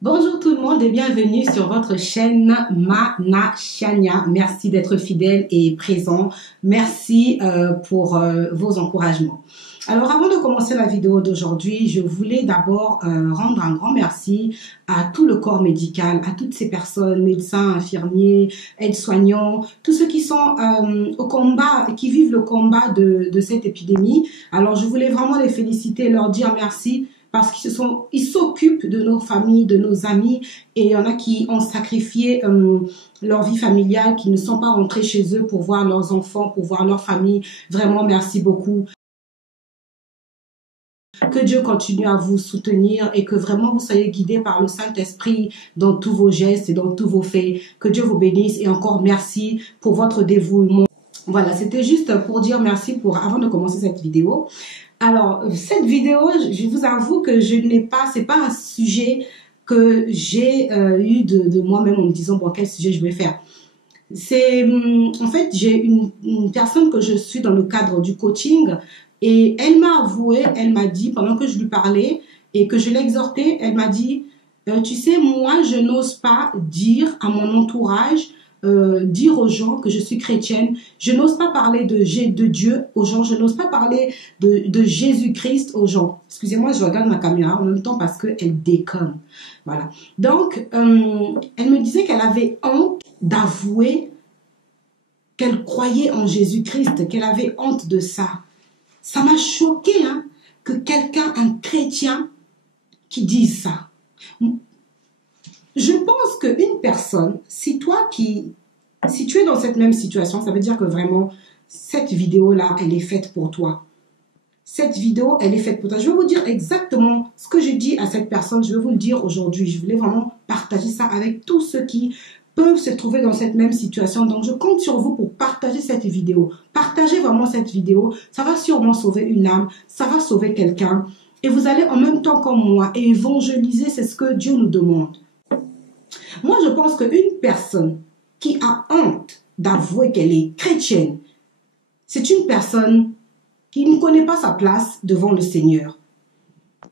Bonjour tout le monde et bienvenue sur votre chaîne Mana Chania. Merci d'être fidèle et présent. Merci pour vos encouragements. Alors avant de commencer la vidéo d'aujourd'hui, je voulais d'abord rendre un grand merci à tout le corps médical, à toutes ces personnes, médecins, infirmiers, aides-soignants, tous ceux qui sont au combat, qui vivent le combat de cette épidémie. Alors je voulais vraiment les féliciter et leur dire merci. Parce qu'ils s'occupent de nos familles, de nos amis, et il y en a qui ont sacrifié leur vie familiale, qui ne sont pas rentrés chez eux pour voir leurs enfants, pour voir leur famille. Vraiment, merci beaucoup. Que Dieu continue à vous soutenir et que vraiment vous soyez guidés par le Saint-Esprit dans tous vos gestes et dans tous vos faits. Que Dieu vous bénisse et encore merci pour votre dévouement. Voilà, c'était juste pour dire merci avant de commencer cette vidéo. Alors, cette vidéo, je vous avoue que c'est pas un sujet que j'ai eu de moi-même en me disant, bon, quel sujet je vais faire. En fait, j'ai une personne que je suis dans le cadre du coaching et elle m'a avoué, elle m'a dit, pendant que je lui parlais et que je l'exhortais, elle m'a dit, tu sais, moi, je n'ose pas dire à mon entourage, dire aux gens que je suis chrétienne, je n'ose pas parler de Dieu aux gens, je n'ose pas parler de Jésus-Christ aux gens. Excusez-moi, je regarde ma caméra en même temps parce qu'elle déconne. Voilà. Donc, elle me disait qu'elle avait honte d'avouer qu'elle croyait en Jésus-Christ, qu'elle avait honte de ça. Ça m'a choqué, hein, que quelqu'un, un chrétien, qui dise ça. Je pense qu'une personne, si tu es dans cette même situation, ça veut dire que vraiment, cette vidéo-là, elle est faite pour toi. Cette vidéo, elle est faite pour toi. Je vais vous dire exactement ce que j'ai dit à cette personne. Je vais vous le dire aujourd'hui. Je voulais vraiment partager ça avec tous ceux qui peuvent se trouver dans cette même situation. Donc, je compte sur vous pour partager cette vidéo. Partagez vraiment cette vidéo. Ça va sûrement sauver une âme. Ça va sauver quelqu'un. Et vous allez en même temps comme moi évangéliser. C'est ce que Dieu nous demande. Moi, je pense qu'une personne qui a honte d'avouer qu'elle est chrétienne, c'est une personne qui ne connaît pas sa place devant le Seigneur.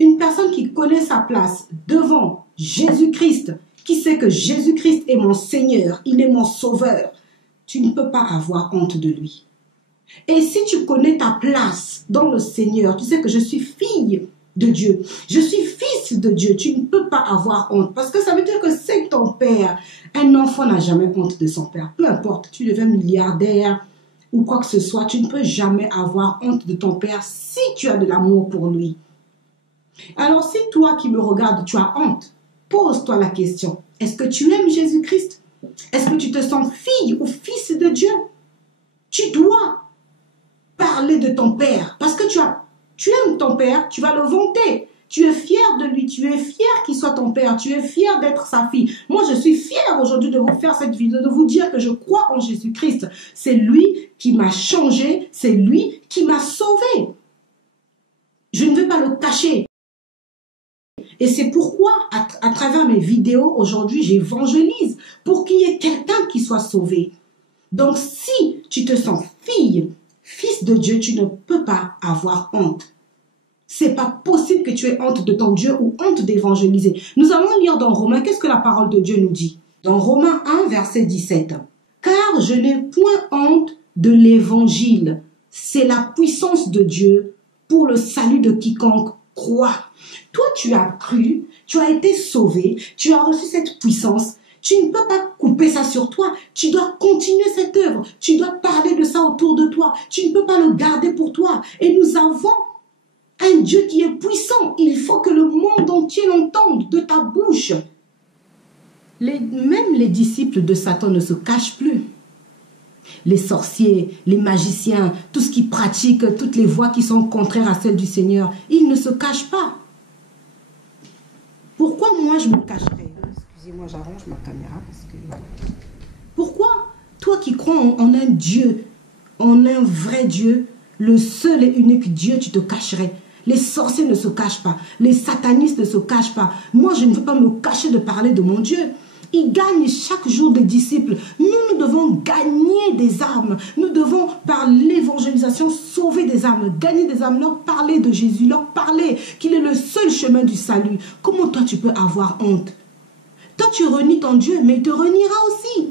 Une personne qui connaît sa place devant Jésus-Christ, qui sait que Jésus-Christ est mon Seigneur, il est mon Sauveur, tu ne peux pas avoir honte de lui. Et si tu connais ta place dans le Seigneur, tu sais que je suis fille de Dieu, je suis fils de Dieu, tu ne peux pas avoir honte parce que ça veut dire que c'est ton père. Un enfant n'a jamais honte de son père, peu importe, tu deviens milliardaire ou quoi que ce soit, tu ne peux jamais avoir honte de ton père si tu as de l'amour pour lui. Alors si toi qui me regardes, tu as honte, pose-toi la question, est-ce que tu aimes Jésus-Christ? Est-ce que tu te sens fille ou fils de Dieu? Tu dois parler de ton père parce que tu aimes ton père, tu vas le vanter. Tu es fier de lui, tu es fier qu'il soit ton père, tu es fier d'être sa fille. Moi, je suis fière aujourd'hui de vous faire cette vidéo, de vous dire que je crois en Jésus-Christ. C'est lui qui m'a changé, c'est lui qui m'a sauvé. Je ne vais pas le cacher. Et c'est pourquoi, à travers mes vidéos, aujourd'hui, j'évangélise pour qu'il y ait quelqu'un qui soit sauvé. Donc, si tu te sens fille, fils de Dieu, tu ne peux pas avoir honte. C'est pas possible que tu aies honte de ton Dieu ou honte d'évangéliser. Nous allons lire dans Romains, qu'est-ce que la parole de Dieu nous dit? Dans Romains 1, verset 17. Car je n'ai point honte de l'évangile. C'est la puissance de Dieu pour le salut de quiconque croit. Toi, tu as cru, tu as été sauvé, tu as reçu cette puissance. Tu ne peux pas couper ça sur toi. Tu dois continuer cette œuvre. Tu dois parler de ça autour de toi. Tu ne peux pas le garder pour toi. Et nous avons un Dieu qui est puissant. Il faut que le monde entier l'entende de ta bouche. Même les disciples de Satan ne se cachent plus. Les sorciers, les magiciens, tout ce qui pratique, toutes les voies qui sont contraires à celles du Seigneur, ils ne se cachent pas. Pourquoi moi je me cacherais? Excusez-moi, j'arrange ma caméra parce que... Pourquoi toi qui crois en un Dieu, en un vrai Dieu, le seul et unique Dieu, tu te cacherais? Les sorciers ne se cachent pas. Les satanistes ne se cachent pas. Moi, je ne veux pas me cacher de parler de mon Dieu. Il gagne chaque jour des disciples. Nous devons gagner des âmes. Nous devons, par l'évangélisation, sauver des âmes, gagner des âmes, leur parler de Jésus, leur parler qu'il est le seul chemin du salut. Comment toi, tu peux avoir honte tu renies ton Dieu, mais il te reniera aussi.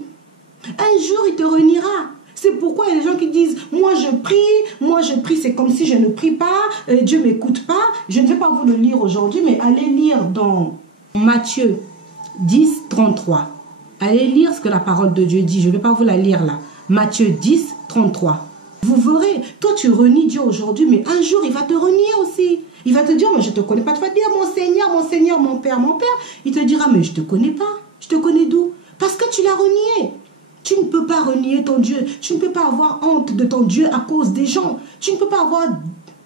Un jour, il te reniera. C'est pourquoi il y a des gens qui disent, moi je prie, c'est comme si je ne prie pas, Dieu ne m'écoute pas. Je ne vais pas vous le lire aujourd'hui, mais allez lire dans Matthieu 10, 33. Allez lire ce que la parole de Dieu dit. Je ne vais pas vous la lire là. Matthieu 10, 33. Vous verrez, toi tu renies Dieu aujourd'hui, mais un jour il va te renier aussi. Il va te dire, mais je ne te connais pas. Tu vas te dire, mon Seigneur, mon Père, mon Père. Il te dira, mais je ne te connais pas. Je te connais d'où? Parce que tu l'as renié. Tu ne peux pas renier ton Dieu. Tu ne peux pas avoir honte de ton Dieu à cause des gens. Tu ne peux pas avoir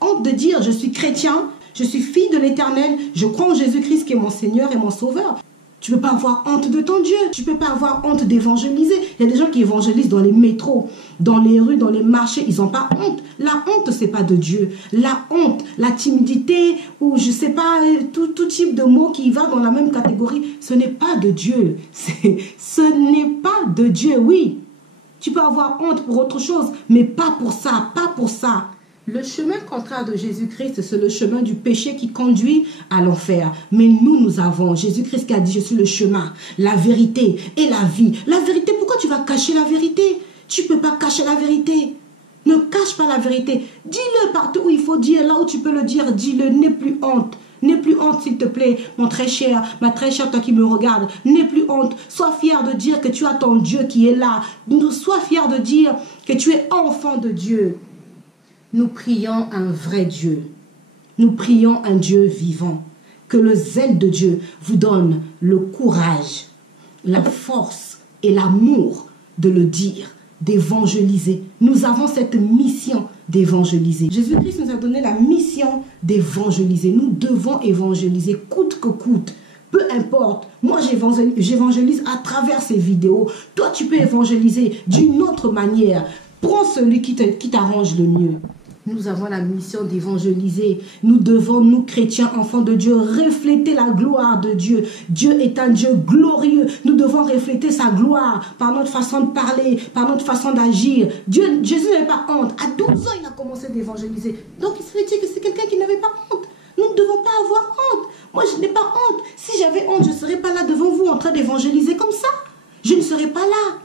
honte de dire, je suis chrétien, je suis fille de l'Éternel, je crois en Jésus-Christ qui est mon Seigneur et mon Sauveur. Tu ne peux pas avoir honte de ton Dieu. Tu ne peux pas avoir honte d'évangéliser. Il y a des gens qui évangélisent dans les métros, dans les rues, dans les marchés. Ils n'ont pas honte. La honte, ce n'est pas de Dieu. La honte, la timidité, ou je ne sais pas, tout type de mots qui va dans la même catégorie, ce n'est pas de Dieu. Ce n'est pas de Dieu, oui. Tu peux avoir honte pour autre chose, mais pas pour ça, pas pour ça. Le chemin contraire de Jésus-Christ, c'est le chemin du péché qui conduit à l'enfer. Mais nous avons Jésus-Christ qui a dit, je suis le chemin, la vérité et la vie. La vérité, pourquoi tu vas cacher la vérité? Tu ne peux pas cacher la vérité. Ne cache pas la vérité. Dis-le partout où il faut dire, là où tu peux le dire, dis-le, n'aie plus honte. N'aie plus honte, s'il te plaît, mon très cher, ma très chère, toi qui me regardes. N'aie plus honte. Sois fier de dire que tu as ton Dieu qui est là. Sois fier de dire que tu es enfant de Dieu. Nous prions un vrai Dieu. Nous prions un Dieu vivant. Que le zèle de Dieu vous donne le courage, la force et l'amour de le dire, d'évangéliser. Nous avons cette mission d'évangéliser. Jésus-Christ nous a donné la mission d'évangéliser. Nous devons évangéliser coûte que coûte. Peu importe, moi j'évangélise à travers ces vidéos. Toi tu peux évangéliser d'une autre manière. Prends celui qui t'arrange le mieux. Nous avons la mission d'évangéliser. Nous devons, nous chrétiens, enfants de Dieu, refléter la gloire de Dieu. Dieu est un Dieu glorieux. Nous devons refléter sa gloire par notre façon de parler, par notre façon d'agir. Jésus n'avait pas honte. À 12 ans, il a commencé d'évangéliser. Donc, il serait dit que c'est quelqu'un qui n'avait pas honte. Nous ne devons pas avoir honte. Moi, je n'ai pas honte. Si j'avais honte, je ne serais pas là devant vous en train d'évangéliser comme ça. Je ne serais pas là.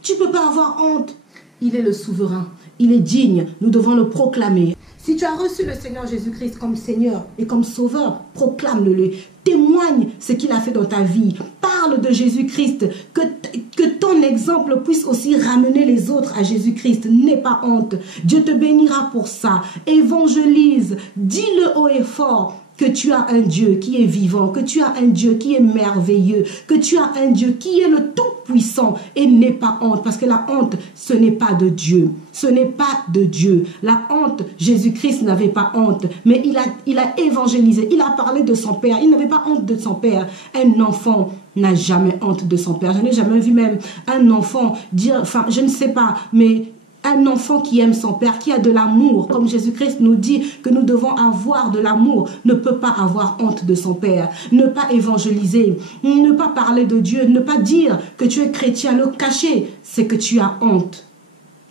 Tu ne peux pas avoir honte. Il est le souverain. Il est digne. Nous devons le proclamer. Si tu as reçu le Seigneur Jésus-Christ comme Seigneur et comme Sauveur, proclame-le. Témoigne ce qu'il a fait dans ta vie. Parle de Jésus-Christ. Que ton exemple puisse aussi ramener les autres à Jésus-Christ. N'aie pas honte. Dieu te bénira pour ça. Évangélise. Dis-le haut et fort que tu as un Dieu qui est vivant, que tu as un Dieu qui est merveilleux, que tu as un Dieu qui est le Tout-Puissant et n'aie pas honte, parce que la honte, ce n'est pas de Dieu. Ce n'est pas de Dieu. La honte, Jésus-Christ n'avait pas honte, mais il a évangélisé, il a parlé de son Père, il n'avait pas honte de son Père. Un enfant n'a jamais honte de son Père. Je n'ai jamais vu même un enfant dire, enfin, je ne sais pas, mais un enfant qui aime son Père, qui a de l'amour, comme Jésus-Christ nous dit que nous devons avoir de l'amour, ne peut pas avoir honte de son Père, ne pas évangéliser, ne pas parler de Dieu, ne pas dire que tu es chrétien, le cacher, c'est que tu as honte.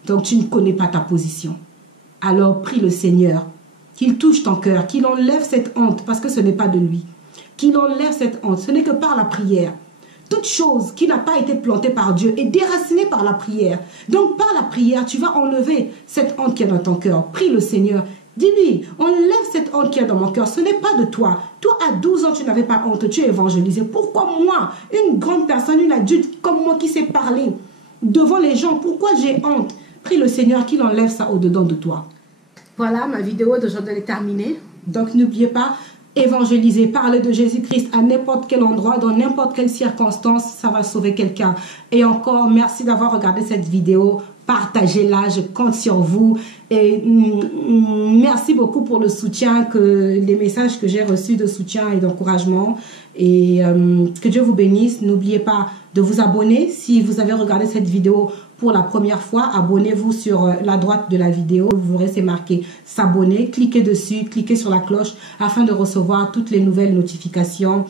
Donc tu ne connais pas ta position. Alors prie le Seigneur, qu'il touche ton cœur, qu'il enlève cette honte, parce que ce n'est pas de lui. Qu'il enlève cette honte, ce n'est que par la prière. Toute chose qui n'a pas été plantée par Dieu est déracinée par la prière. Donc par la prière, tu vas enlever cette honte qui est dans ton cœur. Prie le Seigneur. Dis-lui, enlève cette honte qui est dans mon cœur. Ce n'est pas de toi. Toi, à 12 ans, tu n'avais pas honte. Tu es évangélisé. Pourquoi moi, une grande personne, une adulte comme moi qui sait parler devant les gens, pourquoi j'ai honte? Prie le Seigneur qu'il enlève ça au-dedans de toi. Voilà, ma vidéo d'aujourd'hui est terminée. Donc n'oubliez pas, évangéliser, parler de Jésus-Christ à n'importe quel endroit, dans n'importe quelle circonstance, ça va sauver quelqu'un. Et encore, merci d'avoir regardé cette vidéo. Partagez-la, je compte sur vous. Et merci beaucoup pour le soutien, les messages que j'ai reçus de soutien et d'encouragement. Et que Dieu vous bénisse. N'oubliez pas de vous abonner. Si vous avez regardé cette vidéo pour la première fois, abonnez-vous sur la droite de la vidéo. Vous verrez, c'est marqué s'abonner. Cliquez dessus, cliquez sur la cloche afin de recevoir toutes les nouvelles notifications.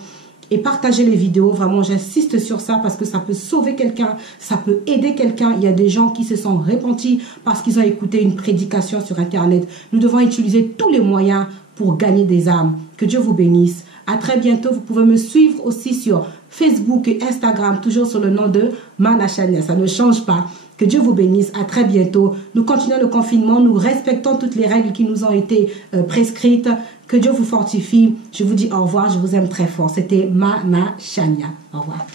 Et partagez les vidéos, vraiment j'insiste sur ça parce que ça peut sauver quelqu'un, ça peut aider quelqu'un. Il y a des gens qui se sont repentis parce qu'ils ont écouté une prédication sur internet. Nous devons utiliser tous les moyens pour gagner des âmes. Que Dieu vous bénisse. À très bientôt. Vous pouvez me suivre aussi sur Facebook et Instagram, toujours sur le nom de Mana Chania. Ça ne change pas. Que Dieu vous bénisse. À très bientôt. Nous continuons le confinement. Nous respectons toutes les règles qui nous ont été prescrites. Que Dieu vous fortifie. Je vous dis au revoir. Je vous aime très fort. C'était Mana Chania. Au revoir.